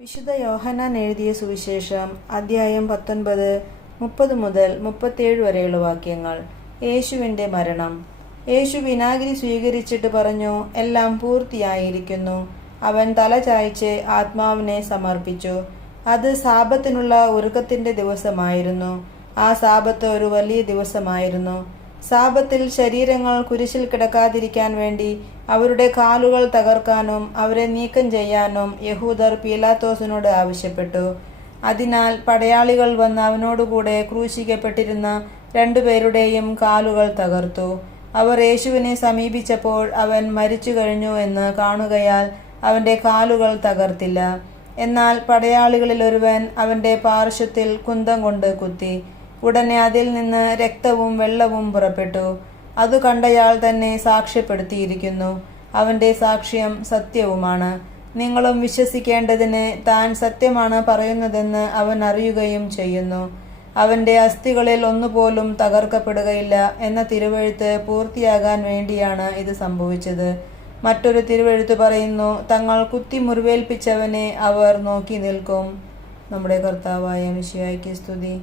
വിശുദ്ധ യോഹന്നാൻ എഴുതിയ സുവിശേഷം അദ്ധ്യായം 19 30 മുതൽ 37 വരെയുള്ള വാക്യങ്ങൾ. യേശുവിൻ്റെ മരണം. യേശു വിനാഗിരി സ്വീകരിച്ചിട്ട് പറഞ്ഞു, എല്ലാം പൂർത്തിയായിരിക്കുന്നു. അവൻ തല ചായ്ച്ച് ആത്മാവിനെ സമർപ്പിച്ചു. അത് സാബത്തിനുള്ള ഒരുക്കത്തിൻ്റെ ദിവസമായിരുന്നു. ആ സാബത്ത് ഒരു വലിയ ദിവസമായിരുന്നു. സാബത്തിൽ ശരീരങ്ങൾ കുരിശിൽ കിടക്കാതിരിക്കാൻ വേണ്ടി അവരുടെ കാലുകൾ തകർക്കാനും അവരെ നീക്കം ചെയ്യാനും യഹൂദർ പീലാത്തോസിനോട് ആവശ്യപ്പെട്ടു. അതിനാൽ പടയാളികൾ വന്ന് അവനോടുകൂടെ ക്രൂശിക്കപ്പെട്ടിരുന്ന രണ്ടുപേരുടെയും കാലുകൾ തകർത്തു. അവർ യേശുവിനെ സമീപിച്ചപ്പോൾ അവൻ മരിച്ചു കഴിഞ്ഞു എന്ന് കാണുകയാൽ അവൻ്റെ കാലുകൾ തകർത്തില്ല. എന്നാൽ പടയാളികളിൽ ഒരുവൻ അവൻ്റെ പാർശ്വത്തിൽ കുന്തം കൊണ്ട് കുത്തി. ഉടനെ അതിൽ നിന്ന് രക്തവും വെള്ളവും പുറപ്പെട്ടു. അതു കണ്ടയാൾ തന്നെ സാക്ഷ്യപ്പെടുത്തിയിരിക്കുന്നു. അവൻ്റെ സാക്ഷ്യം സത്യവുമാണ്. നിങ്ങളും വിശ്വസിക്കേണ്ടതിന് താൻ സത്യമാണ് പറയുന്നതെന്ന് അവൻ അറിയുകയും ചെയ്യുന്നു. അവൻ്റെ അസ്ഥികളിൽ ഒന്നുപോലും തകർക്കപ്പെടുകയില്ല എന്ന തിരുവെഴുത്ത് പൂർത്തിയാകാൻ വേണ്ടിയാണ് ഇത് സംഭവിച്ചത്. മറ്റൊരു തിരുവെഴുത്ത് പറയുന്നു, തങ്ങൾ കുത്തി മുറിവേൽപ്പിച്ചവനെ അവർ നോക്കി നിൽക്കും. നമ്മുടെ കർത്താവായ മിശിഹായ്ക്ക് സ്തുതി.